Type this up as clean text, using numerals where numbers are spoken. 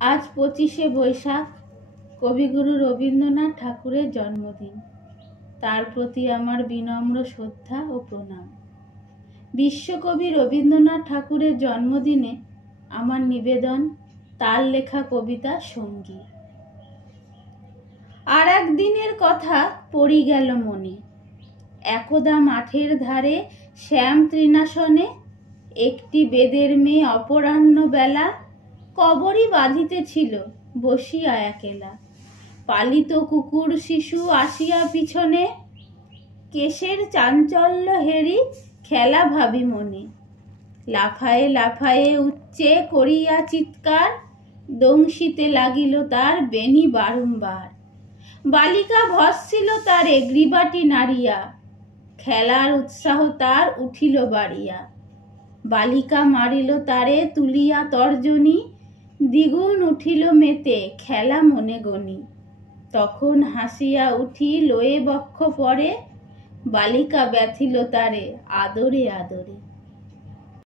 আজ 25শে বৈশাখ, কবিগুরু রবীন্দ্রনাথ ঠাকুরের জন্মদিন। তার প্রতি আমার বিনম্র শ্রদ্ধা ও প্রণাম। বিশ্বকবি রবীন্দ্রনাথ ঠাকুরের জন্মদিনে আমার নিবেদন তার লেখা কবিতা সঙ্গী। আর একদিনের কথা পড়ি গেল মনে, একদা মাঠের ধারে শ্যাম তৃণাসনে একটি বেদের মেয়ে অপরাহ্ন বেলা কবরই বাঁধিতেছিল বসিয়া একেলা। পালিত কুকুর শিশু আসিয়া পিছনে, কেশের চাঞ্চল্য হেরি খেলা ভাবি মনে। লাফায়ে লাফায়ে উচ্চে করিয়া চিৎকার, দংশিতে লাগিল তার বেণী বারংবার। বালিকা ভস্ছিল তারে গ্রীবাটি নাড়িয়া, খেলার উৎসাহ তার উঠিল বাড়িয়া। বালিকা মারিল তারে তুলিয়া তর্জনী, দ্বিগুণ উঠিল মেতে খেলা মনে গনি। তখন হাসিয়া উঠি লয়ে বক্ষ পরে, বালিকা ব্যথিল তারে আদরে আদরে।